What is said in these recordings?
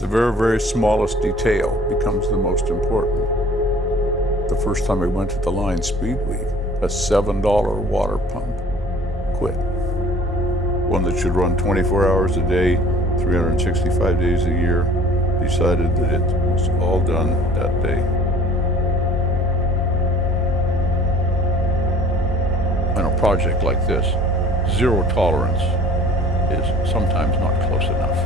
The very, very smallest detail becomes the most important. The first time we went to the LandSpeed week, a $7 water pump quit. One that should run 24 hours a day, 365 days a year, decided that it was all done that day. On a project like this, zero tolerance is sometimes not close enough.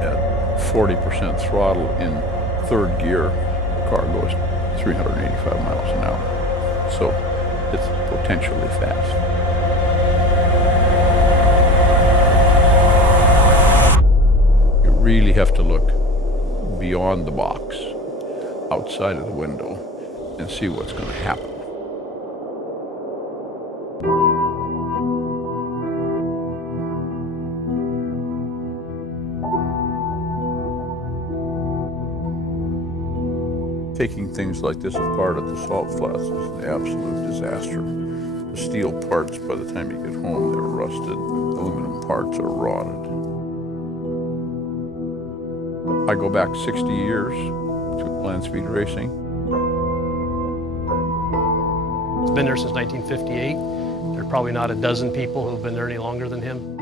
At 40% throttle in third gear, the car goes 385 miles an hour. So it's potentially fast. You really have to look beyond the box, outside of the window, and see what's going to happen. Taking things like this apart at the salt flats is an absolute disaster. The steel parts, by the time you get home, they're rusted. The aluminum parts are rotted. I go back 60 years to LandSpeed racing. He's been there since 1958. There are probably not a dozen people who've been there any longer than him.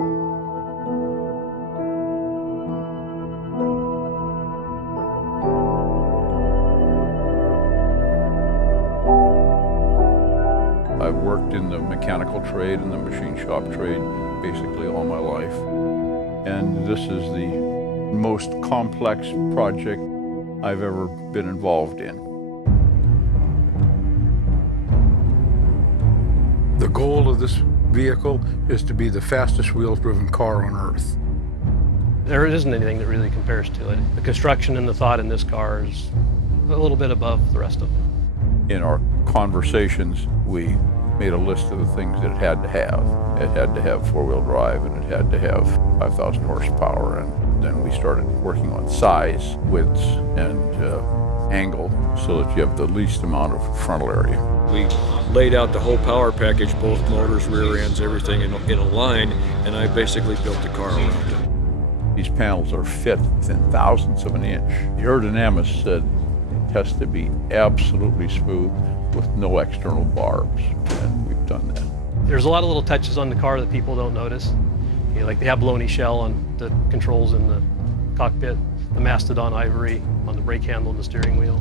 I've worked in the mechanical trade and the machine shop trade basically all my life. And this is the most complex project I've ever been involved in. The goal of this vehicle is to be the fastest wheel-driven car on Earth. There isn't anything that really compares to it. The construction and the thought in this car is a little bit above the rest of them. In our conversations, we made a list of the things that it had to have. It had to have four-wheel drive, and it had to have 5,000 horsepower, and then we started working on size, widths, and angle so that you have the least amount of frontal area. We laid out the whole power package, both motors, rear ends, everything in a line, and I basically built the car around it. These panels are fit within thousandths of an inch. The aerodynamist said it has to be absolutely smooth with no external barbs, and we've done that. There's a lot of little touches on the car that people don't notice. You know, like the abalone shell on the controls in the cockpit, the mastodon ivory on the brake handle and the steering wheel.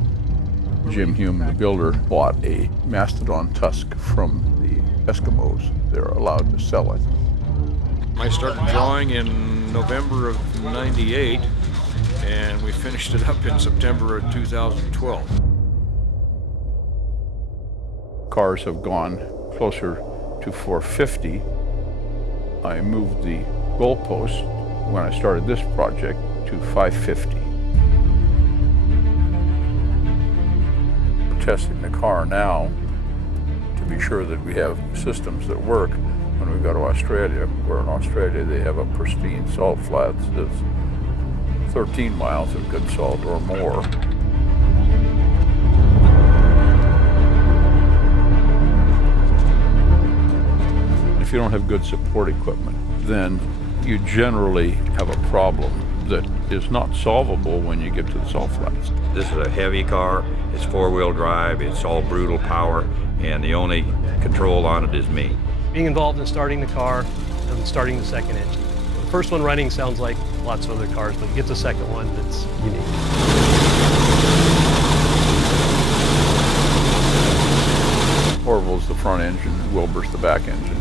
Jim Hume, the builder, bought a mastodon tusk from the Eskimos. They're allowed to sell it. I started drawing in November of '98, and we finished it up in September of 2012. Cars have gone closer to 450. I moved the goalpost when I started this project to 550. We're testing the car now to be sure that we have systems that work when we go to Australia, where in Australia they have a pristine salt flats that's 13 miles of good salt or more. If you don't have good support equipment, then you generally have a problem that is not solvable when you get to the salt flats. This is a heavy car, it's four-wheel drive, it's all brutal power, and the only control on it is me. Being involved in starting the car and starting the second engine. The first one running sounds like lots of other cars, but you get the second one that's unique. Orville's the front engine, Wilbur's the back engine.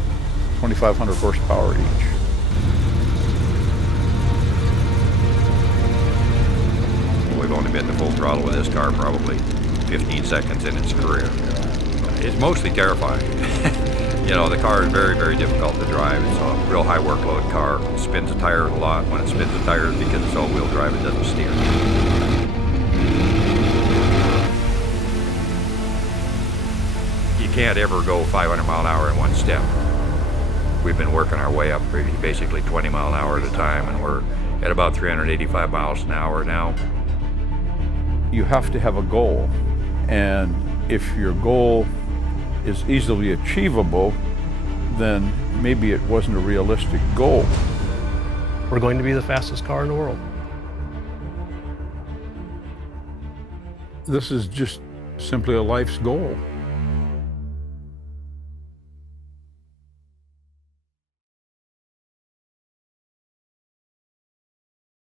2,500 horsepower each. We've only been to full throttle with this car probably 15 seconds in its career. It's mostly terrifying. You know, the car is very, very difficult to drive. It's a real high workload car. It spins the tires a lot. When it spins the tires, because it's all-wheel drive, it doesn't steer. You can't ever go 500 mile an hour in one step. We've been working our way up basically 20 mile an hour at a time, and we're at about 385 miles an hour now. You have to have a goal, and if your goal is easily achievable, then maybe it wasn't a realistic goal. we're going to be the fastest car in the world. This is just simply a life's goal.